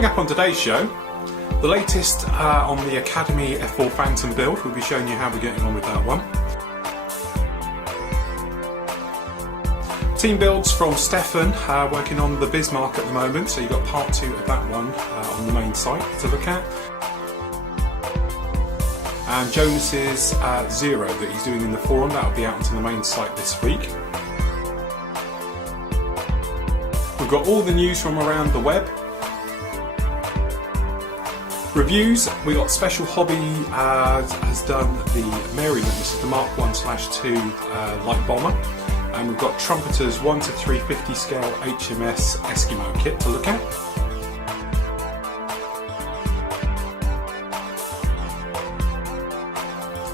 Coming up on today's show, the latest on the Academy F4 Phantom build. We'll be showing you how we're getting on with that one. Team builds from Stefan, working on the Bismarck at the moment, so you've got part 2 of that one on the main site to look at. And Jonas's Zero that he's doing in the forum, that'll be out onto the main site this week. We've got all the news from around the web. Reviews, we got Special Hobby has done the Maryland, this is the Mark 1/2 light bomber, and we've got Trumpeter's 1 to 350 scale HMS Eskimo kit to look at.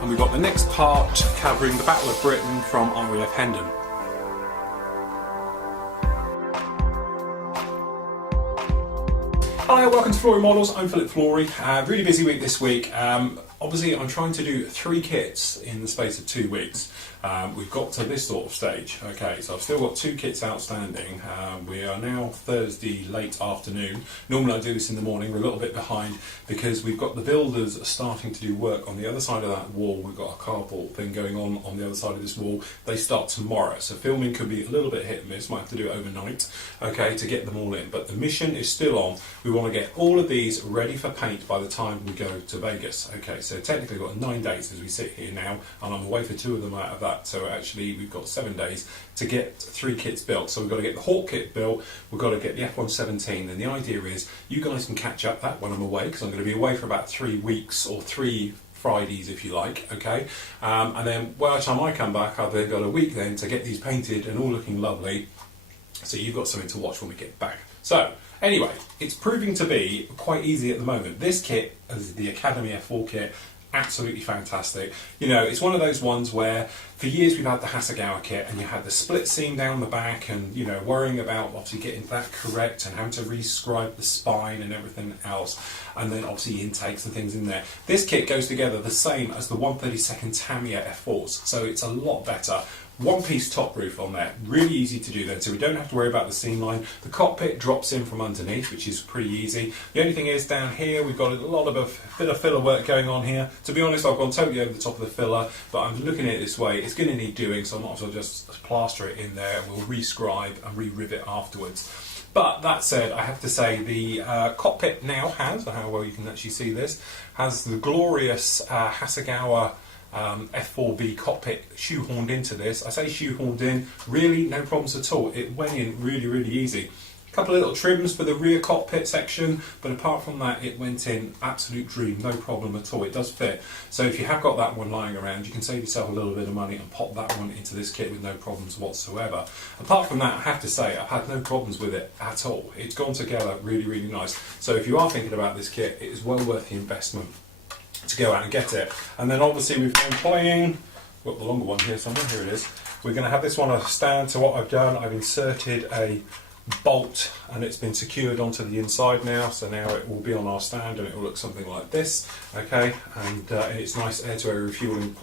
And we've got the next part covering the Battle of Britain from RAF Hendon. Hi, welcome to Flory Models. I'm Flory. Really busy week this week. Obviously, I'm trying to do 3 kits in the space of 2 weeks. We've got to this sort of stage. Okay, so I've still got 2 kits outstanding. We are now Thursday late afternoon. Normally I do this in the morning. We're a little bit behind because we've got the builders starting to do work on the other side of that wall. We've got a carport thing going on the other side of this wall. They start tomorrow, so filming could be a little bit hit and miss. Might have to do it overnight, okay, to get them all in. But the mission is still on. We want to get all of these ready for paint by the time we go to Vegas. Okay, so technically we've got 9 days as we sit here now, and I'm away for 2 of them out of that. So actually we've got 7 days to get 3 kits built. So we've got to get the Hawk kit built, we've got to get the F117, and the idea is you guys can catch up that when I'm away, because I'm going to be away for about 3 weeks, or 3 Fridays if you like, okay? And then by the time I come back, I've then got a week then to get these painted and all looking lovely. So you've got something to watch when we get back. So anyway, it's proving to be quite easy at the moment. This kit is the Academy F4 kit. Absolutely fantastic. You know, it's one of those ones where for years we've had the Hasegawa kit and you had the split seam down the back and, you know, worrying about obviously getting that correct and having to rescribe the spine and everything else, and then obviously intakes and things in there. This kit goes together the same as the 132nd Tamiya F4s, so it's a lot better. 1-piece top roof on there, really easy to do then, so we don't have to worry about the seam line. The cockpit drops in from underneath, which is pretty easy. The only thing is down here we've got a lot of a bit of filler work going on here. To be honest, I've gone totally over the top of the filler, but I'm looking at it this way, it's going to need doing, so I might as well just plaster it in there and we'll rescribe and re-rivet afterwards. But that said, I have to say the cockpit now has, how well you can actually see this, has the glorious Hasegawa F4B cockpit shoehorned into this. I say shoehorned in, really no problems at all. It went in really, really easy. A couple of little trims for the rear cockpit section, but apart from that it went in absolute dream, no problem at all. It does fit. So if you have got that one lying around, you can save yourself a little bit of money and pop that one into this kit with no problems whatsoever. Apart from that, I have to say I've had no problems with it at all. It's gone together really, really nice. So if you are thinking about this kit, it is well worth the investment to go out and get it. And then obviously we've been playing, got the longer one here somewhere, here it is. We're going to have this one on a stand. So what I've done, I've inserted a bolt and it's been secured onto the inside now, so now it will be on our stand and it will look something like this, okay, and it's nice air-to-air refueling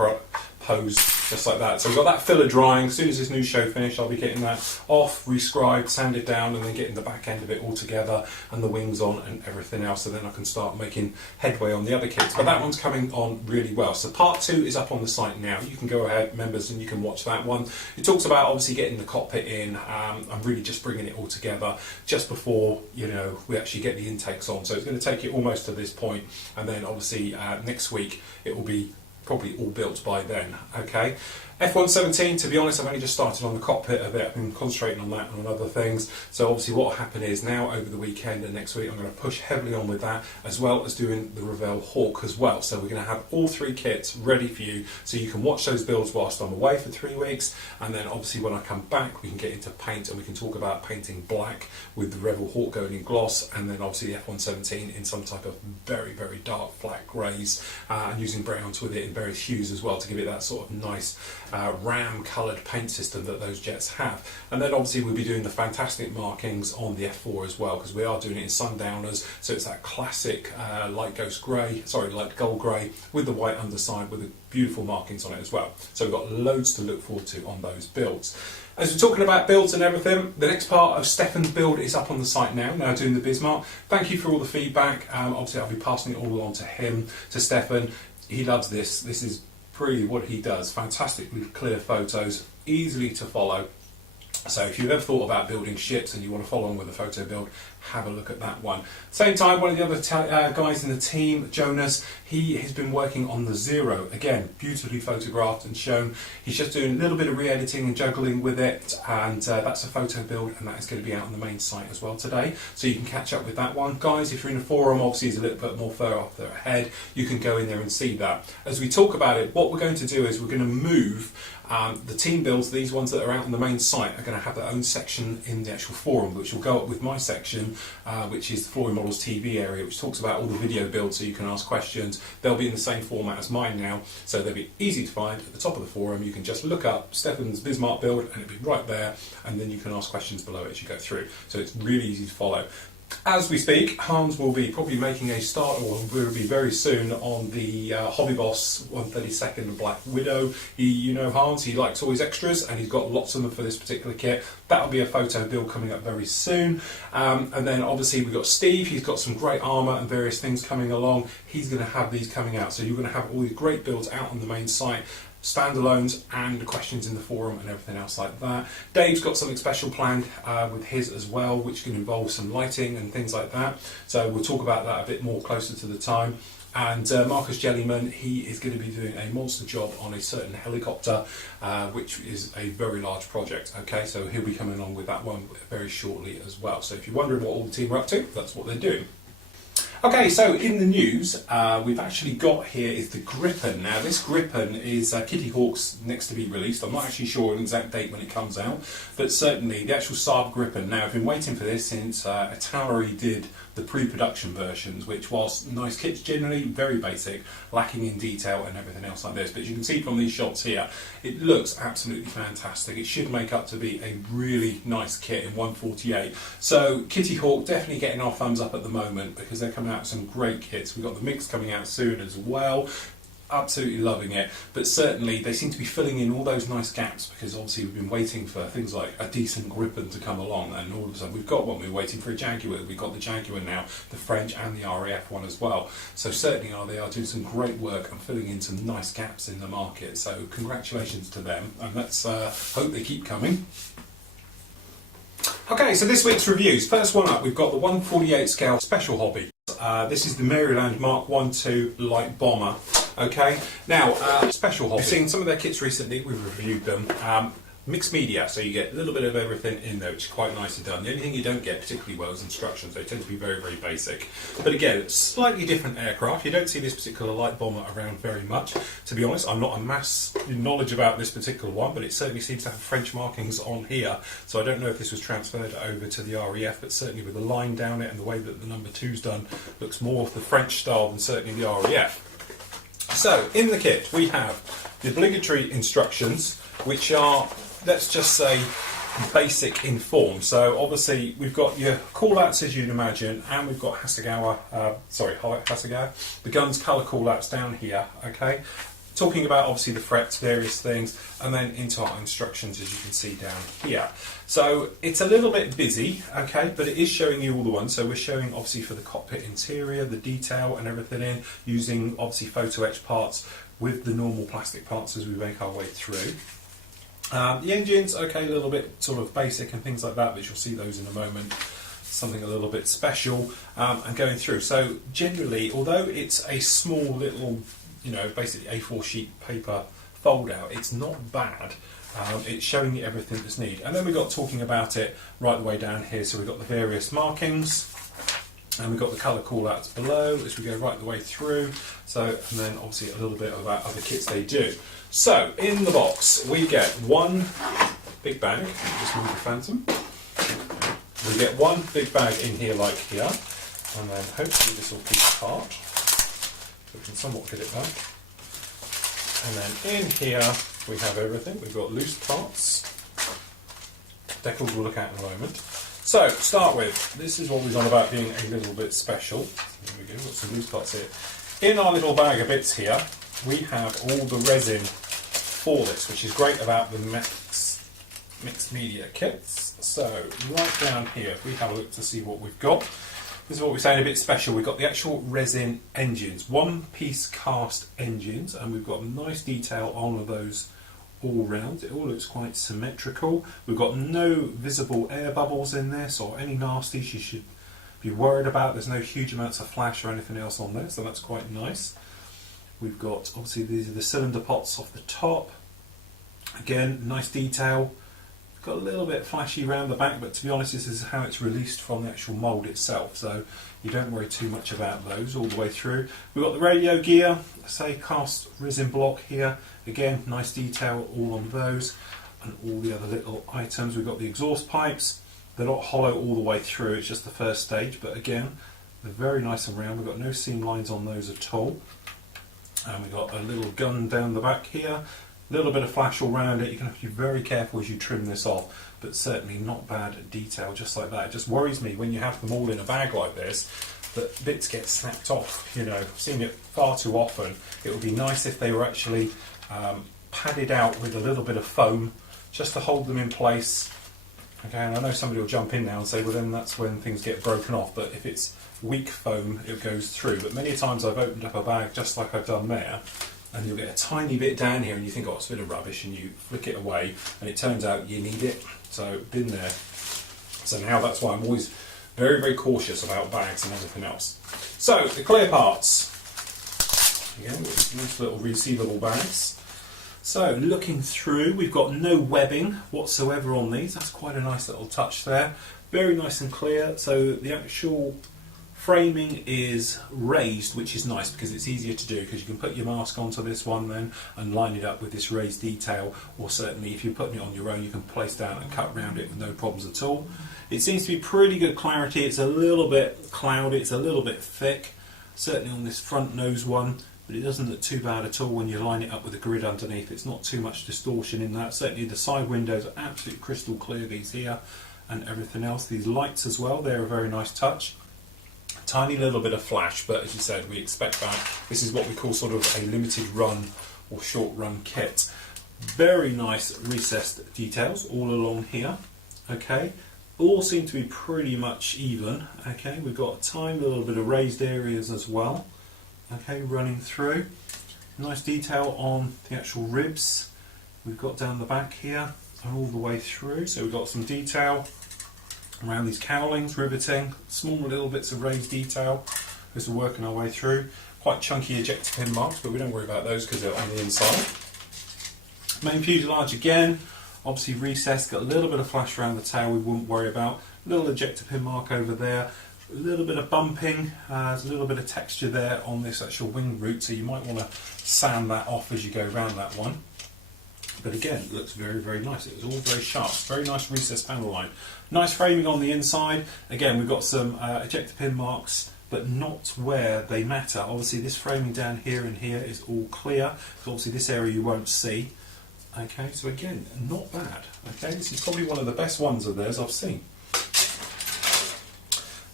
pose just like that. So we've got that filler drying. As soon as this new show finished, I'll be getting that off, rescribed, sanded down, and then getting the back end of it all together and the wings on and everything else, so then I can start making headway on the other kits. But that one's coming on really well. So part 2 is up on the site now. You can go ahead, members, and you can watch that one. It talks about obviously getting the cockpit in. I'm really just bringing it all together just before, you know, we actually get the intakes on. So it's going to take you almost to this point, and then obviously next week it will be probably all built by then, okay? F117, to be honest, I've only just started on the cockpit a bit. I've been concentrating on that and on other things. So obviously what will happen is now over the weekend and next week I'm going to push heavily on with that, as well as doing the Revell Hawk as well. So we're going to have all 3 kits ready for you, so you can watch those builds whilst I'm away for 3 weeks, and then obviously when I come back we can get into paint and we can talk about painting black with the Revell Hawk going in gloss, and then obviously the F117 in some type of very, very dark flat greys and using browns with it in various hues as well to give it that sort of nice ram coloured paint system that those jets have. And then obviously we'll be doing the fantastic markings on the F4 as well, because we are doing it in sundowners, so it's that classic light gold grey with the white underside with the beautiful markings on it as well. So we've got loads to look forward to on those builds. As we're talking about builds and everything, the next part of Stefan's build is up on the site now doing the Bismarck. Thank you for all the feedback. Obviously I'll be passing it all on to him, to Stefan. He loves this. This is pretty what he does. Fantastically clear photos, easily to follow. So if you've ever thought about building ships and you want to follow on with a photo build, have a look at that one. Same time, one of the other guys in the team, Jonas, he has been working on the Zero. Again, beautifully photographed and shown. He's just doing a little bit of re-editing and juggling with it, and that's a photo build, and that is going to be out on the main site as well today. So you can catch up with that one. Guys, if you're in the forum, obviously it's a little bit more further ahead, you can go in there and see that. As we talk about it, what we're going to do is we're going to move the team builds, these ones that are out on the main site, are going to have their own section in the actual forum, which will go up with my section, which is the Flory Models TV area, which talks about all the video builds so you can ask questions. They'll be in the same format as mine now, so they'll be easy to find. At the top of the forum, you can just look up Stefan's Bismarck build and it'll be right there, and then you can ask questions below it as you go through. So it's really easy to follow. As we speak, Hans will be probably making a start, or will be very soon, on the Hobby Boss 132nd Black Widow. You know Hans, he likes all his extras, and he's got lots of them for this particular kit. That'll be a photo build coming up very soon. And then obviously we've got Steve, he's got some great armour and various things coming along. He's going to have these coming out, so you're going to have all these great builds out on the main site. Standalones and questions in the forum and everything else like that. Dave's got something special planned with his as well, which can involve some lighting and things like that. So we'll talk about that a bit more closer to the time. And Marcus Jellyman, he is going to be doing a monster job on a certain helicopter, which is a very large project. Okay, so he'll be coming along with that one very shortly as well. So if you're wondering what all the team are up to, that's what they're doing. Okay, so in the news, we've actually got here is the Gripen. Now this Gripen is Kitty Hawk's next to be released. I'm not actually sure an exact date when it comes out, but certainly the actual Saab Gripen. Now I've been waiting for this since Italeri did the pre-production versions, which was nice kits, generally very basic, lacking in detail and everything else like this. But as you can see from these shots here, it looks absolutely fantastic. It should make up to be a really nice kit in 148. So Kitty Hawk definitely getting our thumbs up at the moment, because they're coming out with some great kits. We've got the mix coming out soon as well. Absolutely loving it, but certainly they seem to be filling in all those nice gaps, because obviously we've been waiting for things like a decent Gripen to come along, and all of a sudden we've got one. We're waiting for a Jaguar. We've got the Jaguar now, the French and the RAF one as well. So certainly they are doing some great work and filling in some nice gaps in the market. So congratulations to them, and let's hope they keep coming. Okay, so this week's reviews. First one up, we've got the 148 scale Special Hobby. This is the Maryland Mark 1-2 light bomber. Okay, now Special Hobby. I've seen some of their kits recently. We've reviewed them. Mixed media, so you get a little bit of everything in there, which is quite nicely done. The only thing you don't get particularly well is instructions. They tend to be very, very basic. But again, slightly different aircraft. You don't see this particular light bomber around very much. To be honest, I'm not a mass knowledge about this particular one, but it certainly seems to have French markings on here. So I don't know if this was transferred over to the RAF, but certainly with the line down it and the way that the number 2's done, looks more of the French style than certainly the RAF. So in the kit we have the obligatory instructions, which are, let's just say, basic in form. So obviously we've got your call-outs as you'd imagine, and we've got Hasegawa, the gun's colour call-outs down here, okay? Talking about obviously the frets, various things, and then into our instructions as you can see down here. So it's a little bit busy, okay, but it is showing you all the ones. So we're showing obviously for the cockpit interior, the detail and everything in, using obviously photo etch parts with the normal plastic parts as we make our way through. The engines, okay, a little bit sort of basic and things like that, but you'll see those in a moment. Something a little bit special and going through. So generally, although it's a small little, basically A4 sheet paper fold out, it's not bad. It's showing you everything that's needed. And then we've got talking about it right the way down here. So we've got the various markings, and we've got the colour call-outs below as we go right the way through. So, and then obviously a little bit about other kits they do. So, in the box, we get one big bag. Just move the Phantom. We get one big bag in here like here, and then hopefully this will keep apart. So we can somewhat get it back. And then in here we have everything. We've got loose parts. Decals we'll look at in a moment. So, to start with, this is what we're on about being a little bit special. There we go, got some loose parts here. In our little bag of bits here, we have all the resin for this, which is great about the mixed media kits. So, right down here, if we have a look to see what we've got, this is what we're saying a bit special. We've got the actual resin engines, one-piece cast engines, and we've got a nice detail on those all round. It all looks quite symmetrical. We've got no visible air bubbles in this or any nasties you should be worried about. There's no huge amounts of flash or anything else on there, so that's quite nice. We've got, obviously, these are the cylinder pots off the top. Again, nice detail. Got a little bit flashy around the back, but to be honest, this is how it's released from the actual mould itself, so you don't worry too much about those all the way through. We've got the radio gear, say cast resin block here. Again, nice detail all on those, and all the other little items. We've got the exhaust pipes. They're not hollow all the way through, it's just the first stage, but again, they're very nice and round. We've got no seam lines on those at all. And we've got a little gun down the back here. A little bit of flash all around it. You're going to have to be very careful as you trim this off, but certainly not bad detail just like that. It just worries me when you have them all in a bag like this that bits get snapped off. You know, I've seen it far too often. It would be nice if they were actually padded out with a little bit of foam just to hold them in place. Okay, and I know somebody will jump in now and say, well then that's when things get broken off, but if it's weak foam it goes through. But many times I've opened up a bag just like I've done there, and you'll get a tiny bit down here and you think, oh, it's a bit of rubbish, and you flick it away and it turns out you need it. So been there. So now that's why I'm always very, very cautious about bags and everything else. So the clear parts. Again, with nice little resealable bags. So looking through, we've got no webbing whatsoever on these. That's quite a nice little touch there. Very nice and clear. So the actual framing is raised, which is nice because it's easier to do, because you can put your mask onto this one then and line it up with this raised detail, or certainly if you're putting it on your own you can place down and cut around it with no problems at all. It seems to be pretty good clarity. It's a little bit cloudy, it's a little bit thick, certainly on this front nose one, but it doesn't look too bad at all when you line it up with the grid underneath. It's not too much distortion in that. Certainly the side windows are absolutely crystal clear, these here, and everything else. These lights as well, they're a very nice touch. Tiny little bit of flash, but as you said, we expect that. This is what we call sort of a limited run or short run kit. Very nice recessed details all along here. Okay, all seem to be pretty much even. Okay, we've got a tiny little bit of raised areas as well. Okay, running through. Nice detail on the actual ribs. We've got down the back here and all the way through. So we've got some detail around these cowlings, riveting, small little bits of raised detail as we're working our way through. Quite chunky ejector pin marks, but we don't worry about those because they're on the inside. Main fuselage again, obviously recessed, got a little bit of flash around the tail we wouldn't worry about. Little ejector pin mark over there, a little bit of bumping, there's a little bit of texture there on this actual wing root, so you might want to sand that off as you go around that one. But again, it looks very, very nice. It was all very sharp. Very nice recessed panel line. Nice framing on the inside. Again, we've got some ejector pin marks, but not where they matter. Obviously, this framing down here and here is all clear. So obviously, this area you won't see. Okay, so again, not bad. Okay, this is probably one of the best ones of theirs I've seen.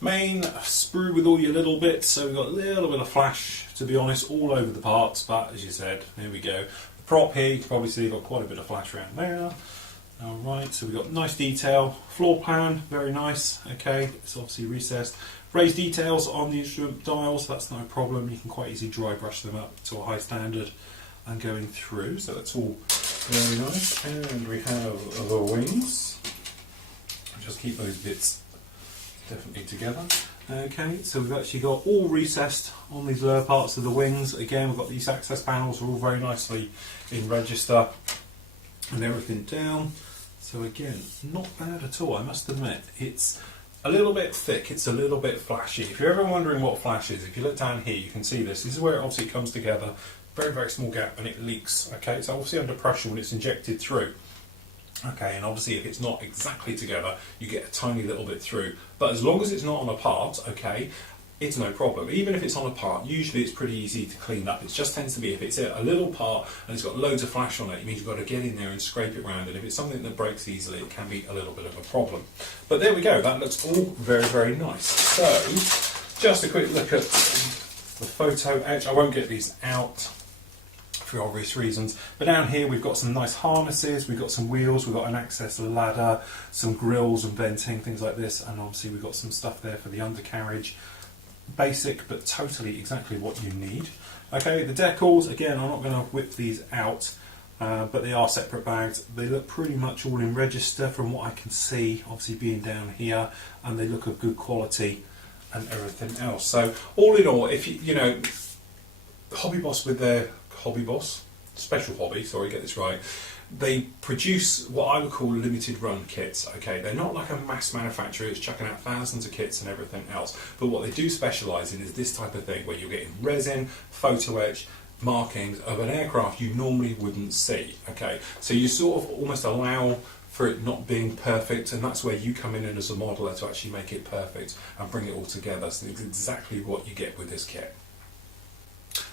Main sprue with all your little bits. So we've got a little bit of flash, to be honest, all over the parts. But as you said, here we go. Prop here, you can probably see you've got quite a bit of flash around there. Alright, so we've got nice detail, floor plan, very nice, okay, it's obviously recessed. Raised details on the instrument dials, that's no problem, you can quite easily dry brush them up to a high standard and going through, so that's all very nice. And we have the wings, just keep those bits definitely together. Okay, so we've actually got all recessed on these lower parts of the wings. Again, we've got these access panels, are all very nicely in register and everything down. So again, not bad at all, I must admit. It's a little bit thick, it's a little bit flashy. If you're ever wondering what flash is, if you look down here, you can see this. This is where it obviously comes together, very, very small gap, and it leaks. Okay, it's obviously under pressure when it's injected through. Okay, and obviously if it's not exactly together, you get a tiny little bit through. But as long as it's not on a part, okay, it's no problem. Even if it's on a part, usually it's pretty easy to clean up. It just tends to be if it's a little part and it's got loads of flash on it, it means you've got to get in there and scrape it around. And if it's something that breaks easily, it can be a little bit of a problem. But there we go, that looks all very, very nice. So, just a quick look at the photo etch. I won't get these out for obvious reasons, but down here we've got some nice harnesses, we've got some wheels, we've got an access ladder, some grills and venting, things like this, and obviously we've got some stuff there for the undercarriage. Basic, but totally exactly what you need. Okay, the decals, again, I'm not going to whip these out, but they are separate bags. They look pretty much all in register from what I can see, obviously being down here, and they look of good quality and everything else. So all in all, if you know, Hobby Boss with their Hobby Boss, Special Hobby, sorry, get this right, they produce what I would call limited run kits. Okay, they're not like a mass manufacturer that's chucking out thousands of kits and everything else, but what they do specialise in is this type of thing where you're getting resin, photo etch, markings of an aircraft you normally wouldn't see. Okay, so you sort of almost allow for it not being perfect, and that's where you come in as a modeller to actually make it perfect and bring it all together. So it's exactly what you get with this kit.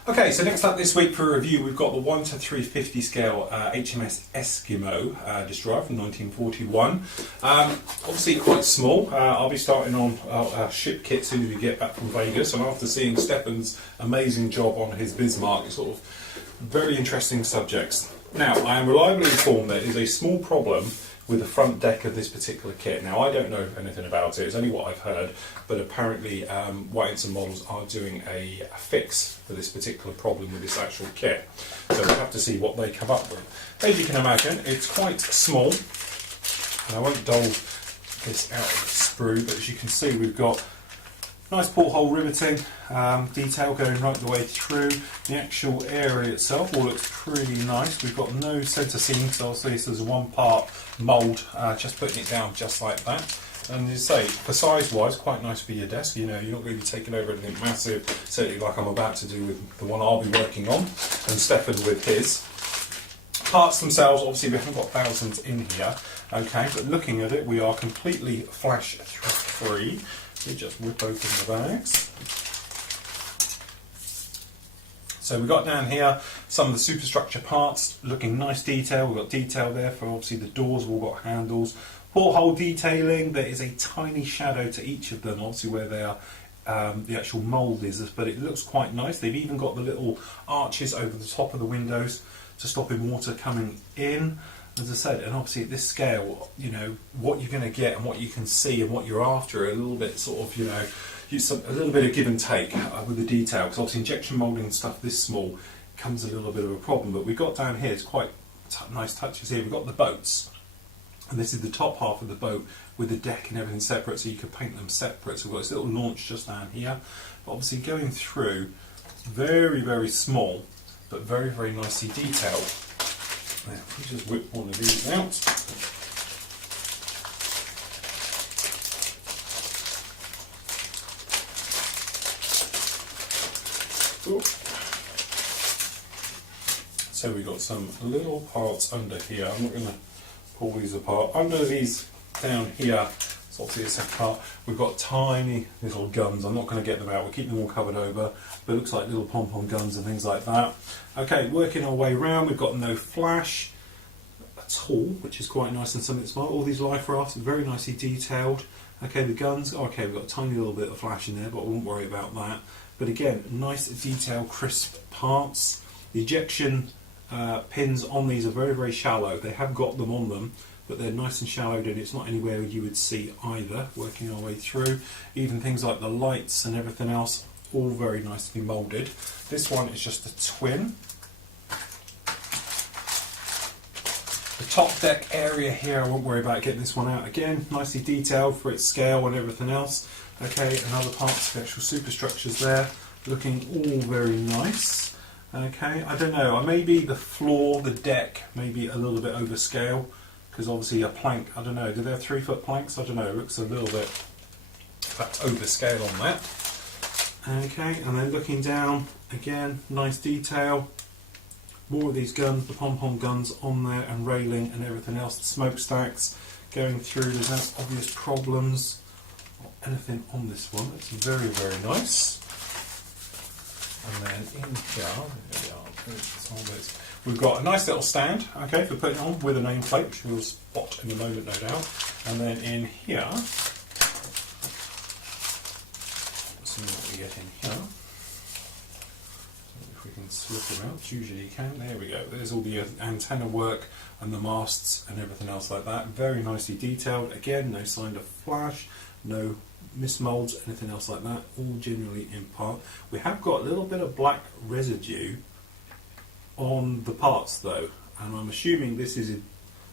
Okay, so next up this week for review, we've got the 1 to 350 scale HMS Eskimo destroyer from 1941. Obviously quite small. I'll be starting on ship kit soon as we get back from Vegas, and after seeing Stefan's amazing job on his Bismarck, it's sort of very interesting subjects. Now, I am reliably informed there is a small problem with the front deck of this particular kit. Now, I don't know anything about it, it's only what I've heard, but apparently White & Models are doing a fix for this particular problem with this actual kit. So we'll have to see what they come up with. As you can imagine, it's quite small, and I won't dole this out of the sprue, but as you can see, we've got nice porthole riveting, detail going right the way through. The actual area itself all looks pretty nice. We've got no centre seam, so I'll say this is a one-part mould, just putting it down just like that. And as I say, for size-wise, quite nice for your desk. You know, you're not going to be taking over anything massive, certainly like I'm about to do with the one I'll be working on, and Stefan with his. Parts themselves, obviously we haven't got thousands in here, okay, but looking at it, we are completely flash-free. We just whip open the bags. So we've got down here some of the superstructure parts, looking nice detail. We've got detail there for obviously the doors, we've all got handles. Porthole detailing, there is a tiny shadow to each of them, obviously where they are, the actual mould is, but it looks quite nice. They've even got the little arches over the top of the windows to stop water coming in. As I said, and obviously at this scale, you know, what you're going to get and what you can see and what you're after are a little bit sort of, you know, a little bit of give and take with the detail, because obviously injection moulding stuff this small comes a little bit of a problem. But we've got down here, it's quite nice touches here. We've got the boats, and this is the top half of the boat with the deck and everything separate, so you could paint them separate. So we've got this little launch just down here, but obviously going through, very, very small, but very, very nicely detailed. Now, if we just whip one of these out. Ooh. So we've got some little parts under here. I'm not going to pull these apart. Under these down here, it's obviously a second part, we've got tiny little guns. I'm not going to get them out, we'll keep them all covered over, but it looks like little pom-pom guns and things like that. Okay, working our way around, we've got no flash at all, which is quite nice and something smart. All these life rafts are very nicely detailed. Okay, the guns, okay, we've got a tiny little bit of flash in there, but I won't worry about that. But again, nice detailed, crisp parts. The ejection pins on these are very, very shallow. They have got them on them, but they're nice and shallowed in. It's not anywhere you would see either, working our way through. Even things like the lights and everything else, all very nicely moulded. This one is just a twin. The top deck area here, I won't worry about getting this one out again. Nicely detailed for its scale and everything else. Okay, and other parts of the actual superstructures there, looking all very nice. Okay, I don't know, maybe the floor, the deck, maybe a little bit over scale, because obviously a plank, I don't know, do they have 3-foot planks? I don't know, it looks a little bit perhaps over scale on that. Okay, and then looking down, again, nice detail. More of these guns, the pom-pom guns on there, and railing and everything else. The smokestacks going through, there's no obvious problems or anything on this one. It's very, very nice. And then in here, we've got a nice little stand, okay, for putting on with a nameplate, which we'll spot in a moment, no doubt. And then in here, let's see what we get in here. If we can slip them out, usually you can. There we go. There's all the antenna work and the masts and everything else like that. Very nicely detailed. Again, no sign of flash, no mismolds, anything else like that. All generally in part. We have got a little bit of black residue on the parts though, and I'm assuming this is an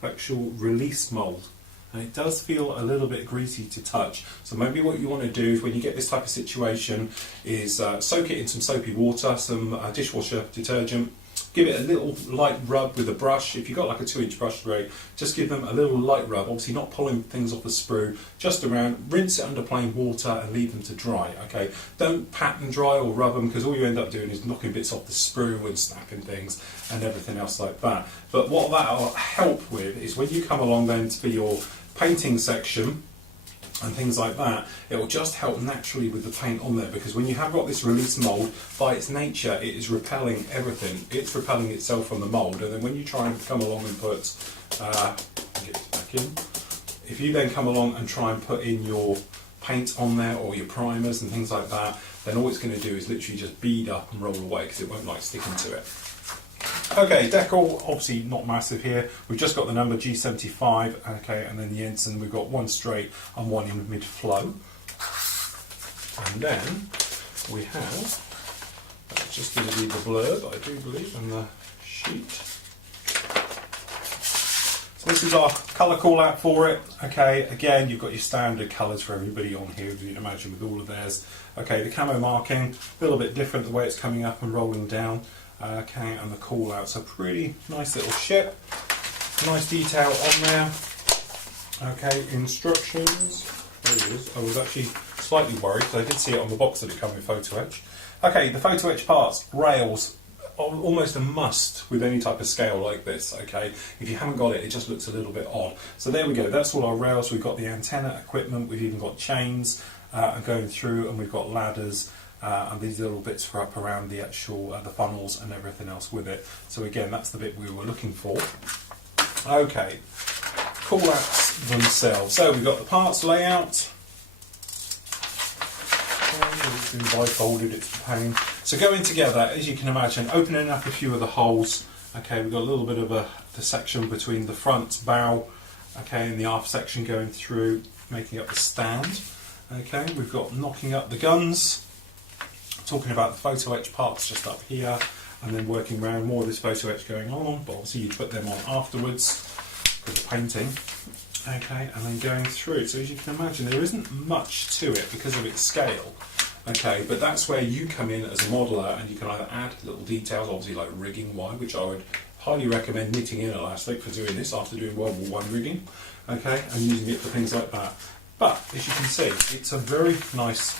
actual release mould. And it does feel a little bit greasy to touch. So maybe what you want to do is, when you get this type of situation, is soak it in some soapy water, some dishwasher detergent, give it a little light rub with a brush. If you've got like a 2-inch brush tray, just give them a little light rub, obviously not pulling things off the sprue, just around, rinse it under plain water and leave them to dry, okay? Don't pat and dry or rub them, because all you end up doing is knocking bits off the sprue and snapping things and everything else like that. But what that'll help with is, when you come along then for your painting section and things like that, it will just help naturally with the paint on there, because when you have got this release mould, by its nature it is repelling everything. It's repelling itself from the mould, and then when you try and come along and put get this back in, if you then come along and try and put in your paint on there or your primers and things like that, then all it's going to do is literally just bead up and roll away, because it won't like sticking to it. Okay, decal, obviously not massive here. We've just got the number G75, okay, and then the ensign, we've got one straight and one in mid-flow. And then we have, that's just going to be the blurb, I do believe, and the sheet. So this is our colour call out for it. Okay, again, you've got your standard colours for everybody on here, as you can imagine, with all of theirs. Okay, the camo marking, a little bit different the way it's coming up and rolling down. Okay, and the call out, so pretty nice little ship, nice detail on there. Okay, instructions, there it is. I was actually slightly worried because I did see it on the box that it came with photo etch. Okay, the photo etch parts, rails, almost a must with any type of scale like this. Okay, if you haven't got it, it just looks a little bit odd. So there we go, that's all our rails. We've got the antenna equipment, we've even got chains going through, and we've got ladders. And these little bits for up around the actual the funnels and everything else with it. So again, that's the bit we were looking for. Okay, call outs themselves. So we've got the parts layout. It's been bifolded, it's a pain. So going together, as you can imagine, opening up a few of the holes. Okay, we've got a little bit of the section between the front bow, okay, and the aft section going through, making up the stand. Okay, we've got knocking up the guns. Talking about the photo etch parts just up here, and then working around more of this photo etch going on, but obviously you put them on afterwards for the painting. Okay, and then going through. So as you can imagine, there isn't much to it because of its scale. Okay, but that's where you come in as a modeller, and you can either add little details, obviously like rigging wire, which I would highly recommend knitting in elastic for doing this after doing World War I rigging. Okay, and using it for things like that. But as you can see, it's a very nice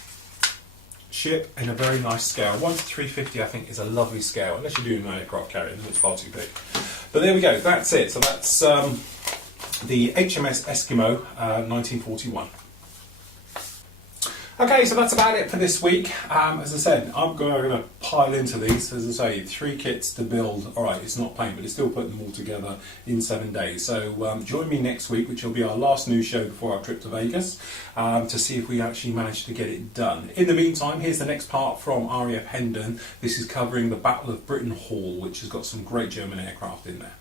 ship in a very nice scale. 1 to 350 I think is a lovely scale, unless you're doing an aircraft carrier, then it's far too big. But there we go, that's it. So that's the HMS Eskimo 1941. Okay, so that's about it for this week. As I said, I'm going to pile into these. As I say, 3 kits to build. Alright, it's not paint, but it's still putting them all together in 7 days. So join me next week, which will be our last news show before our trip to Vegas, to see if we actually manage to get it done. In the meantime, here's the next part from RAF Hendon. This is covering the Battle of Britain Hall, which has got some great German aircraft in there.